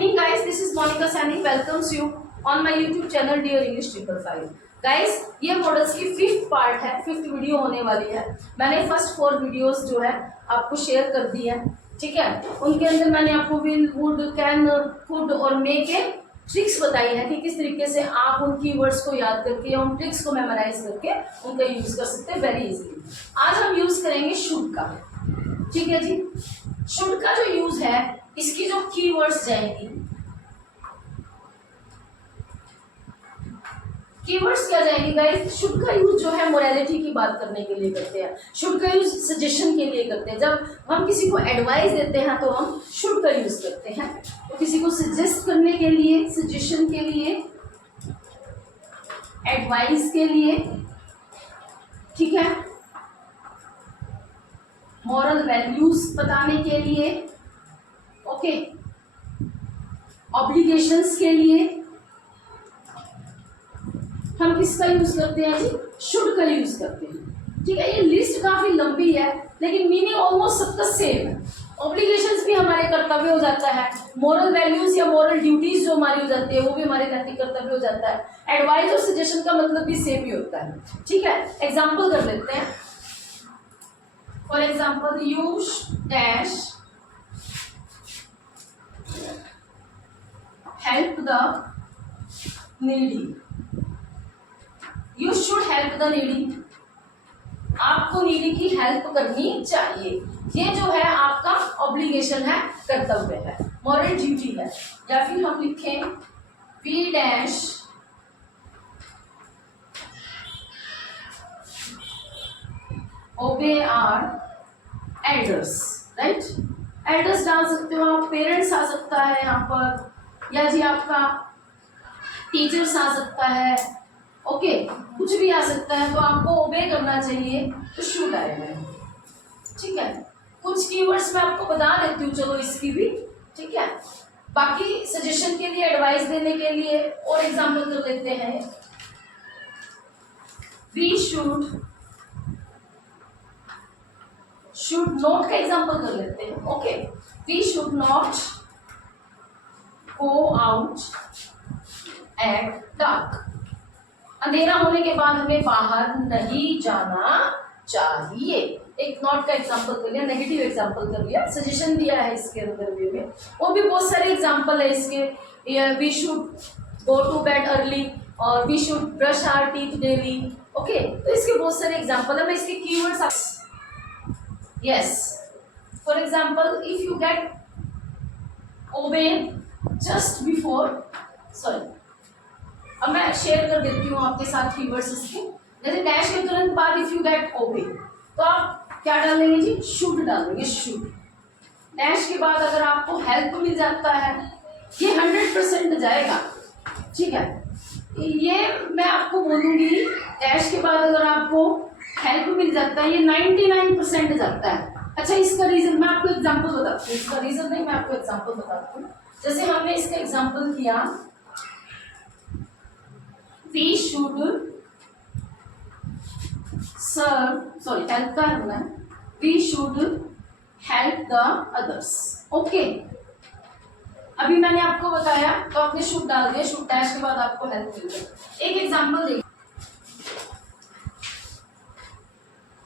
evening guys, this is Monica Sani welcomes you on my YouTube channel Dear English 555. Guys ये models की fifth part है, fifth video होने वाली है। मैंने फर्स्ट 4 वीडियोस जो है आपको शेयर कर दी है, ठीक है। उनके अंदर मैंने आपको विल, वुड, कैन, कुड और मे के ट्रिक्स बताई है कि किस तरीके से आप उन कीवर्ड्स को याद करके या उन ट्रिक्स को मेमोराइज करके उनका यूज कर सकते हैं वेरी इजीली। आज हम यूज करेंगे शुड का, ठीक है जी। शुड का जो यूज है, इसकी जो कीवर्ड्स जाएंगी, कीवर्ड्स क्या जाएंगी गाइस। शुड का यूज जो है मोरालिटी की बात करने के लिए करते हैं। शुड का यूज सजेशन के लिए करते हैं। जब हम किसी को एडवाइस देते हैं तो हम शुड का यूज करते हैं। तो किसी को सजेस्ट करने के लिए, सजेशन के लिए, एडवाइस के लिए, ठीक है, मॉरल वैल्यूज बताने के लिए, ओके, ऑब्लिगेशंस के लिए हम किसका यूज करते हैं जी, शुड का यूज करते हैं, ठीक है। ये लिस्ट काफी लंबी है लेकिन मीनिंग ऑलमोस्ट सबका सेम है। ऑब्लिगेशंस भी हमारे कर्तव्य हो जाता है, मॉरल वैल्यूज या मॉरल ड्यूटीज जो हमारी हो जाती है वो भी हमारे नैतिक कर्तव्य हो जाता है। एडवाइस और सजेशन का मतलब भी सेम ही होता है, ठीक है। एग्जाम्पल कर लेते हैं। For example, you dash help the needy. You should help the needy. आपको नीडी की हेल्प करनी चाहिए। ये जो है आपका ऑब्लिगेशन है, कर्तव्य है, मॉरल ड्यूटी है। या फिर हम लिखें we dash obey our elders, right. Elders डाल सकते हो आप, पेरेंट्स आ सकता है यहाँ पर, या जी आपका टीचर्स आ सकता है, ओके, कुछ भी आ सकता है। तो आपको ओबे करना चाहिए तो शुड आएगा, ठीक है। कुछ कीवर्ड्स मैं आपको बता देती हूँ, चलो इसकी भी, ठीक है। बाकी सजेशन के लिए, एडवाइस देने के लिए और एग्जाम्पल कर लेते हैं। वी शुड नॉट का एग्जाम्पल कर लेते हैं, okay. We should not go out at dark. अंधेरा होने के बाद हमें बाहर नहीं जाना चाहिए। एक नॉट का एग्जांपल कर लिया, नेगेटिव एग्जांपल कर लिया, सजेशन दिया है इसके अंदर वे में। और भी बहुत सारे एग्जांपल है इसके। We should go to bed early और we should brush our teeth daily, okay. तो इसके बहुत सारे एग्जांपल है। मैं इसके keywords, yes, for example, if you get obey just before, sorry, अब मैं शेयर कर देती हूँ आपके साथ कीवर्ड्स इसके। जैसे डैश के तुरंत बाद इफ यू गेट ओबे, तो आप क्या डालेंगे जी, शुड डालेंगे, शुड। डैश के बाद अगर आपको हेल्प मिल जाता है, ये 100% जाएगा, ठीक है। ये मैं आपको बोलूंगी, डैश के बाद अगर आपको हेल्प मिल जाता है, ये 99% जाता है। अच्छा, इसका रीजन मैं आपको एग्जाम्पल बताती हूँ। इसका रीजन नहीं, मैं आपको एग्जाम्पल बताती हूँ। जैसे हमने इसका एग्जाम्पल किया, वी शुड हेल्प का होना है, we should help the others, okay. अभी मैंने आपको बताया तो आपने शुड डाल दिया, शुड डैश के बाद आपको हेल्प मिल गई। एक एग्जाम्पल देखिए,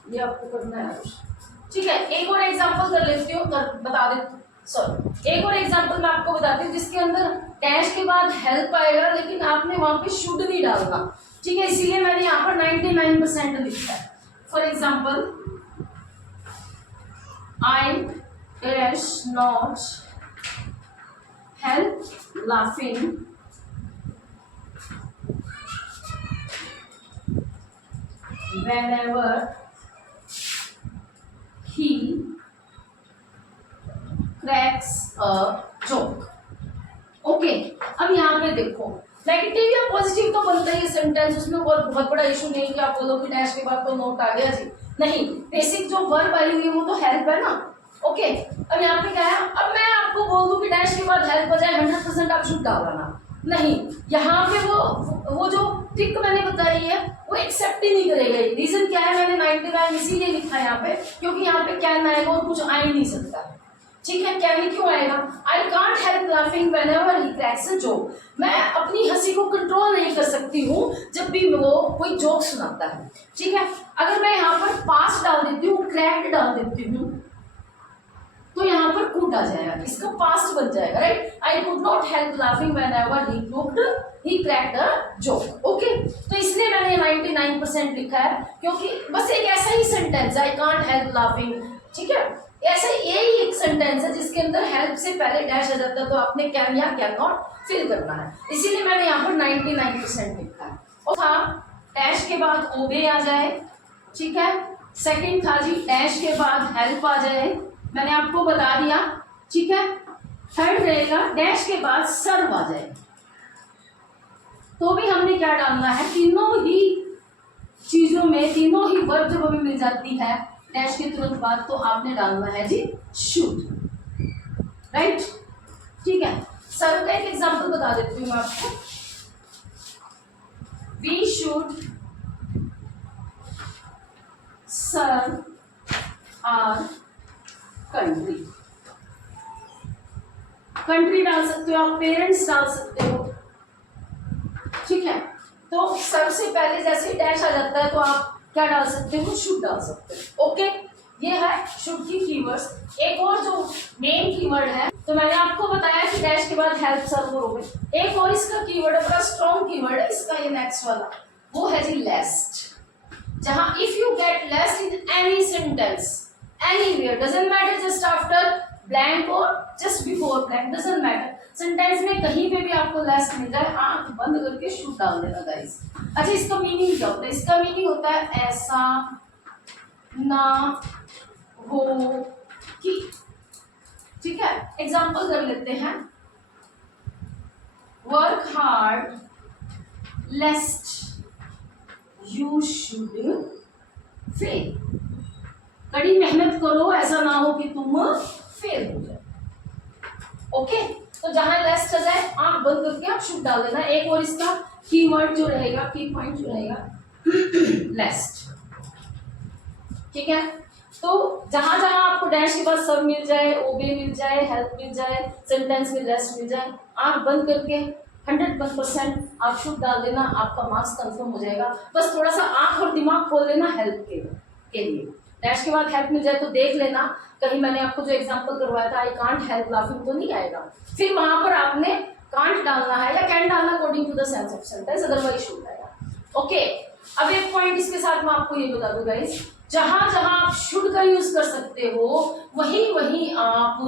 ये आपको करना है, ठीक है। एक और एग्जाम्पल कर लेती हूँ, बता देती हूँ, सॉरी, एक और एग्जाम्पल मैं आपको बताती हूँ जिसके अंदर डैश के बाद हेल्प आएगा लेकिन आपने वहां पे शुड नहीं डालना, ठीक है। इसीलिए मैंने यहाँ पर 99% लिखा है। For example, I dash not help laughing whenever he cracks a joke, okay. अब यहाँ पे देखो, नेगेटिव या पॉजिटिव तो बनता ही है सेंटेंस, उसमें बहुत बड़ा इशू नहीं कि आप बोलो कि डैश के बाद तो नोट आ गया जी, नहीं। बेसिक जो वर्ब आई हुई है वो तो हेल्प है ना, ओके। अब यहाँ पे क्या है, अब मैं आपको बोल दूं कि डैश के बाद हेल्प बजाय 100% आप शुड डालना, नहीं। यहाँ पे वो जो ट्रिक मैंने बताई है वो एक्सेप्ट ही नहीं करेगा। रीजन क्या है, मैंने 99 इसीलिए लिखा है यहाँ पे क्योंकि यहाँ पे कैन आएगा और कुछ आ ही नहीं सकता, ठीक है, कैन क्यों आएगा? I can't help laughing whenever he cracks a joke. मैं अपनी हंसी को कंट्रोल नहीं कर सकती हूँ जब भी वो कोई जोक सुनाता है। ठीक है, अगर मैं यहाँ पर पास्ट डाल देती हूँ, क्रैक्ड डाल देती हूँ, तो यहाँ पर कुड आ जाएगा, इसका पास्ट बन जाएगा, right? I could not help laughing whenever he cracked a joke. Okay, तो इसलिए मैंने 99% लिखा है, क्योंकि बस एक ऐसा ही sentence, I can't help laughing. ठीक है, ऐसा यही एक सेंटेंस है जिसके अंदर हेल्प से पहले डैश आ जाता है, तो आपने कैन या कैन नॉट फिल करना है, इसीलिए मैंने यहाँ पर 99% लिखा है। और था डैश के बाद ओबे आ जाए। ठीक है, सेकंड था जी डैश के बाद हेल्प आ जाए, मैंने आपको बता दिया। ठीक है, थर्ड रहेगा डैश के बाद सर्व आ जाए, तो भी हमने क्या डालना है, तीनों ही चीजों में, तीनों ही वर्ब जब हमें मिल जाती है डैश के तुरंत बाद, तो आपने डालना है जी शुड, राइट? ठीक है, सर्व का एक एग्जांपल बता देती हूँ मैं आपको। We should serve our country. Country डाल सकते हो आप, पेरेंट्स डाल सकते हो। ठीक है, तो सबसे पहले जैसे डैश आ जाता है तो आप क्या डाल सकते हो, शुड डाल सकते हो। ओके, ये है शुड की कीवर्ड्स। एक और जो मेन कीवर्ड है, तो मैंने आपको बताया कि डैश के बाद हेल्प सर्व और ओबे। एक और इसका कीवर्ड है, बड़ा स्ट्रॉन्ग कीवर्ड है इसका, ये नेक्स्ट वाला, वो है जी लेस्ट। जहां if you get lest in any sentence anywhere, doesn't matter just after blank और just before blank, doesn't matter, sentence में कहीं पे भी आपको लेस्ट मिल जाए, आंख बंद करके शुड डाल देना गाइस। अच्छा, इसका मीनिंग क्या होता है? इसका मीनिंग होता है ऐसा ना हो कि। ठीक है, एग्जांपल कर लेते हैं। Work hard लेस्ट you should fail. कड़ी मेहनत करो, ऐसा ना हो कि तुम फेल हो जाए। ओके, तो जहां लेस्ट आ जाए आंख बंद करके आप शुड डाल देना। एक और इसका कीवर्ड जो रहेगा, की पॉइंट जो रहेगा, लेस्ट। ठीक है, तो जहां जहां आपको डैश के बाद सर्व मिल जाए, ओबे मिल जाए, हेल्प मिल जाए, सेंटेंस में लेस्ट मिल जाए, आंख बंद करके 100% आप शुड डाल देना, आपका मार्क्स कंफर्म हो जाएगा। बस थोड़ा सा आंख और दिमाग खोल लेना हेल्प के लिए। डैश के बाद हेल्प मिल जाए तो देख लेना, कहीं मैंने आपको जो एग्जांपल करवाया था आई कांट हेल्प लाफिंग तो नहीं आएगा, फिर वहां पर आपने कांट डालना है या कैन डालना according to the sense of sentence, otherwise should आएगा। ओके, अब एक पॉइंट इसके साथ मैं आपको ये बता दूं गाइस, जहां जहां आप शुड का यूज कर सकते हो वहीं वहीं आप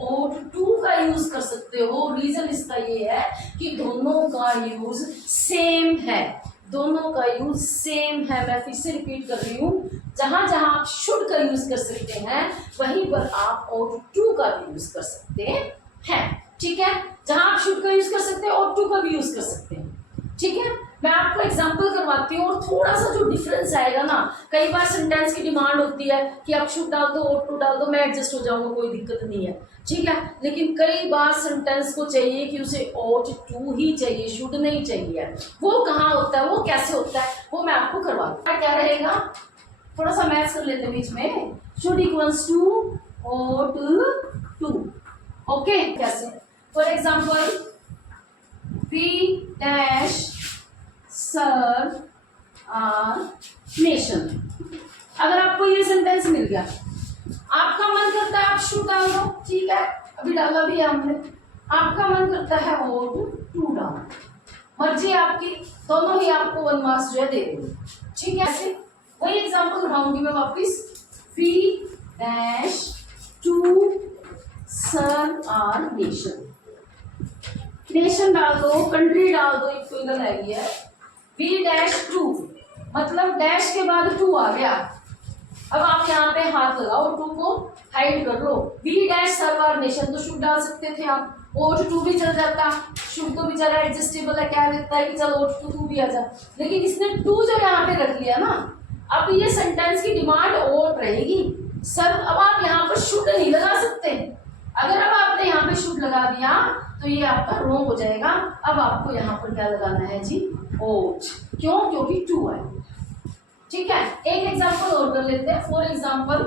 ought to का यूज कर सकते हो। रीजन इसका ये है कि दोनों का यूज सेम है, दोनों का यूज सेम है। मैं फिर से रिपीट कर रही हूँ, जहां जहां आप शुड का यूज कर सकते हैं वहीं पर आप ought to का भी यूज कर सकते हैं। ठीक है, जहां आप शुड का यूज कर सकते हैं ought to का भी यूज कर सकते हैं। ठीक है, मैं आपको एग्जांपल करवाती हूँ और थोड़ा सा जो डिफरेंस आएगा ना, कई बार सेंटेंस की डिमांड होती है कि आप शुड डाल दो, ought to डाल दो, मैं एडजस्ट हो जाऊंगा, कोई दिक्कत नहीं है। ठीक है, लेकिन कई बार सेंटेंस को चाहिए कि उसे ought to ही चाहिए, शुड नहीं चाहिए। वो कहाँ होता है, वो कैसे होता है, वो मैं आपको करवाती हूँ। क्या रहेगा, थोड़ा सा मैथ्स कर लेते बीच में। Should equals to ought to। Okay, कैसे? For example, we dash serve our nation। अगर आपको ये सेंटेंस मिल गया, आपका मन करता है आप शुड डाल दो, ठीक है, अभी डाला भी है हमने। आपका मन करता है ought to डाल, मर्जी आपकी, दोनों ही आपको 1 मार्क्स जो है दे देंगे। ठीक है, ऐसे वही एग्जांपल उठाऊंगी मैं वापिस। we dash to serve our nation। Nation डाल दो, कंट्री डाल दो, एक फिंगर आएगी है। वी डैश टू, मतलब डैश के बाद टू आ गया। अब आप यहाँ पे हाथ लगाओ, टू को हाइड कर लो। We dash serve our nation, तो शुड डाल सकते थे आप, ought to भी चल जाता, शुड तो बेचारा एडजस्टेबल है, क्या देता है कि चल ought to भी आ जा, लेकिन इसने टू जो यहाँ पे रख लिया ना, अब ये सेंटेंस की डिमांड ought रहेगी सर। अब आप यहाँ पर शुड नहीं लगा सकते, अगर अब आपने यहाँ पे शुड लगा दिया तो ये आपका रॉन्ग हो जाएगा। अब आपको यहाँ पर क्या लगाना है जी, ought। क्यों? क्योंकि टू है। ठीक है, एक एग्जांपल और कर लेते हैं। For example,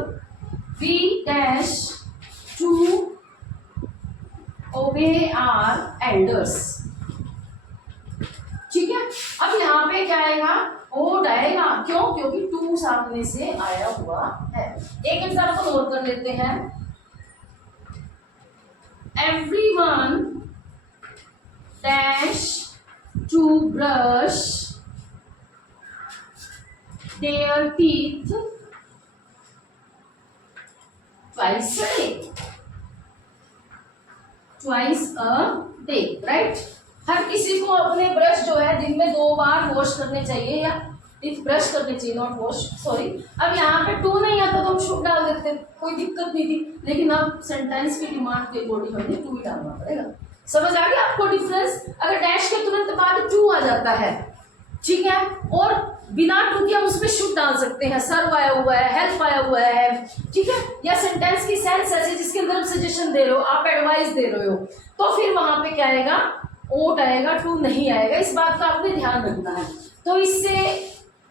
we dash to obey our elders. ठीक है, अब यहाँ पे क्या आएगा, ओड आएगा। क्यों? क्योंकि टू सामने से आया हुआ है। एक एग्जाम्पल और कर लेते हैं। Everyone dash to brush their teeth twice a day. Twice a day, right. हर किसी को अपने ब्रश जो है दिन में 2 बार वॉश करने चाहिए, या ब्रश करने चाहिए, नॉट वॉश, सॉरी। अब यहाँ पे टू नहीं आता तो हम शुड डाल देते, कोई दिक्कत नहीं थी, लेकिन अब सेंटेंस की डिमांड के अकॉर्डिंग हमें टू ही डालना पड़ेगा। समझ आ गया आपको डिफरेंस? अगर डैश के तुरंत बाद टू आ जाता है, ठीक है, और बिना टू के हम उसमें शुड डाल सकते हैं, सर्व आया हुआ है, हेल्प आया हुआ है, ठीक है, या सेंटेंस की सेंस ऐसे जिसके अंदर आप सजेशन दे रहे हो, आप एडवाइस दे रहे हो, तो फिर वहां पे क्या आएगा, ओट आएगा, टू नहीं आएगा। इस बात का आपने ध्यान रखना है। तो इससे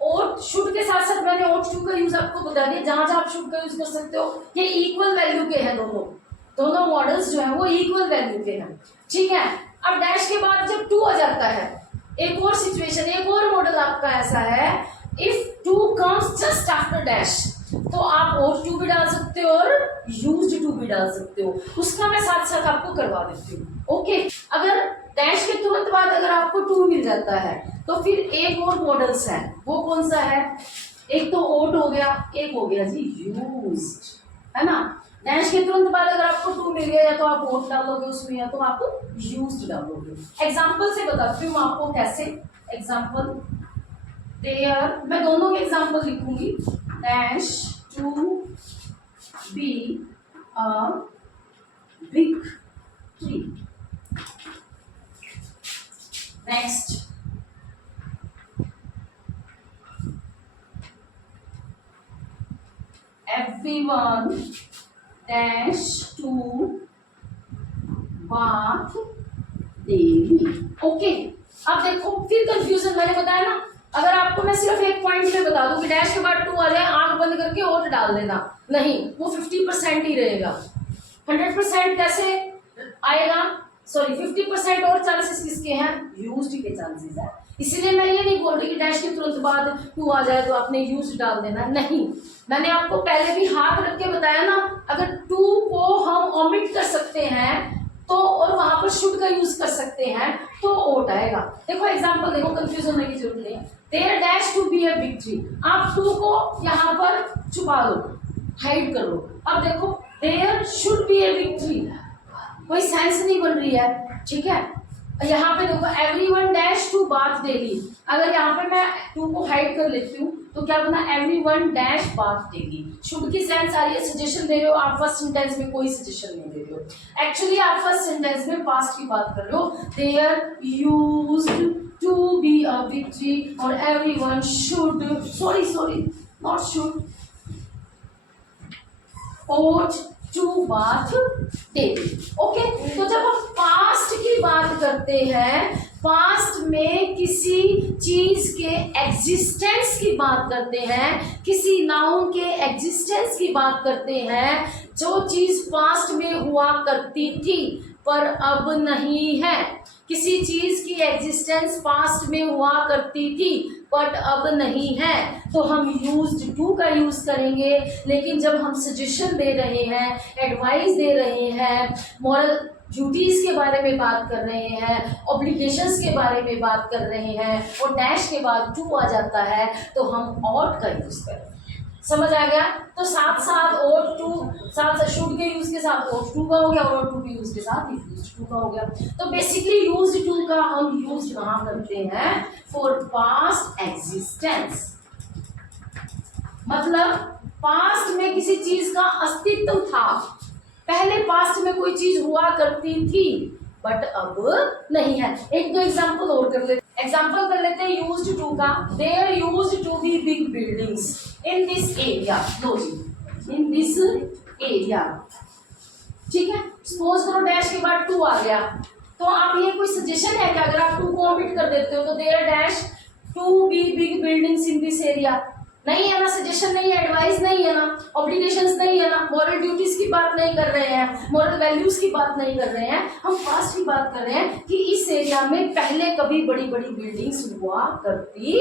ओट शुड के साथ साथ मैंने ओट टू का यूज आपको बता दिया। जहां जहां आप शुड का यूज कर सकते हो, ये इक्वल वैल्यू के हैं, दोनों मॉडल्स जो है वो इक्वल वैल्यू के हैं, ठीक है। अब डैश के बाद जब टू आ जाता है, एक और सिचुएशन, एक और मॉडल आपका ऐसा है, if two comes just after dash, तो आप ओट टू भी डाल सकते हो और यूज्ड टू भी डाल सकते हो। उसका मैं साथ साथ आपको करवा देती हूँ, ओके। अगर डैश के तुरंत बाद अगर आपको टू मिल जाता है, तो फिर एक और मॉडल्स है, वो कौन सा है? एक तो ओट हो गया, एक हो गया जी यूज्ड, है ना। डैश के तुरंत बाद अगर आपको टू मिल गया, या तो आप ओट डालोगे उसमें, या तो आप यूज्ड डालोगे। एग्जाम्पल से बताती हूँ आपको कैसे। एग्जाम्पल देयर, मैं दोनों के एग्जाम्पल लिखूंगी। Dash to be a big tree. Next, everyone dash to bath daily। Okay, अब देखो फिर कंफ्यूजन, मैंने बताया ना, अगर आपको मैं सिर्फ एक पॉइंट में बता दूं कि डैश के बाद टू आ जाए, आंख बंद करके ओट डाल देना, नहीं, वो 50% ही रहेगा। 100% कैसे आएगा? सॉरी, 50% और चांसेस किसके हैं? यूज्ड के चांसेस है। इसीलिए मैं ये नहीं बोल रही कि डैश के तुरंत बाद टू आ जाए तो आपने यूज्ड डाल देना, नहीं। मैंने आपको पहले भी हाथ रख के बताया ना, अगर टू को हम ओमिट कर सकते हैं तो, और वहां पर शुड का यूज कर सकते हैं, तो ओट आएगा। देखो एग्जांपल देखो, कंफ्यूजन होने की जरूरत नहीं है। There dash to be a big tree, आप टू को यहाँ पर छुपा लो, हाइड कर लो। अब देखो there should be a big tree, कोई सेंस नहीं बन रही है, ठीक है। यहाँ पे देखो everyone dash to bath daily, अगर यहाँ पे मैं टू को हाइड कर लेती हूँ तो क्या बना? Everyone dash bath daily. Should की सेंस आ रही है, सजेशन दे रहे हो आप। फर्स्ट सेंटेंस में कोई सजेशन नहीं दे रहे हो, एक्चुअली आप फर्स्ट सेंटेंस में पास्ट की बात कर रहे हो। There used to be a big tree, और everyone should, sorry not should, ought to bath daily। ओके, तो जब हम पास्ट की बात करते हैं, पास्ट में किसी चीज के एग्जिस्टेंस की बात करते हैं, किसी नाउन के एग्जिस्टेंस की बात करते हैं, जो चीज पास्ट में हुआ करती थी पर अब नहीं है। किसी चीज की एग्जिस्टेंस पास्ट में हुआ करती थी बट अब नहीं है, तो हम यूज्ड टू का यूज करेंगे। लेकिन जब हम सजेशन दे रहे हैं, एडवाइस दे रहे हैं, मॉरल ड्यूटीज के बारे में बात कर रहे हैं, ऑब्लिगेशंस के बारे में बात कर रहे हैं, और डैश के बाद टू आ जाता है, तो हम ऑट का यूज करेंगे। समझ आ गया? तो साथ साथ और टू, साथ साथ शुड के यूज के साथ और टू का हो गया, और टू के यूज के साथ यूज टू का हो गया। तो बेसिकली यूज टू का हम यूज कहाँ करते हैं? फॉर पास्ट एग्जिस्टेंस, मतलब पास्ट में किसी चीज का अस्तित्व था, पहले पास्ट में कोई चीज हुआ करती थी बट अब नहीं है। एक दो एग्जांपल और कर लेते, एग्जांपल कर लेते हैं यूज्ड टू का। There used to be big buildings in this area, लो जी, इन दिस एरिया, ठीक है। सपोज करो डैश के बाद टू आ गया, तो आप ये कोई सजेशन है क्या? अगर आप टू को ओमिट कर देते हो तो there dash to be big buildings in this area, नहीं है ना, सजेशन नहीं है, एडवाइस नहीं है ना, ऑब्लिगेशंस नहीं है ना, मॉरल ड्यूटीज की बात नहीं कर रहे हैं, मॉरल वैल्यूज की बात नहीं कर रहे हैं, हम पास्ट की बात कर रहे हैं कि इस एरिया में पहले कभी बड़ी बड़ी बिल्डिंग्स हुआ करती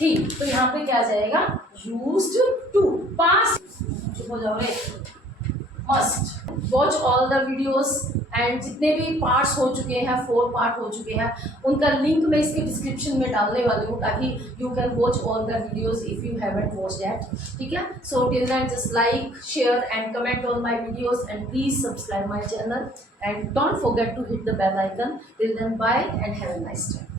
थी। तो यहाँ पे क्या आ जाएगा, यूज्ड टू, पास्ट। चुप हो जाओ रे। Must watch all the videos and जितने भी पार्ट्स हो चुके हैं, 4 पार्ट हो चुके हैं, उनका लिंक मैं इसके डिस्क्रिप्शन में डालने वाली हूँ ताकि you can watch all the videos if you haven't watch that. ठीक है, so till then just like, share and comment on my videos and please subscribe my channel and don't forget to hit the bell icon. Till then bye and have a nice day.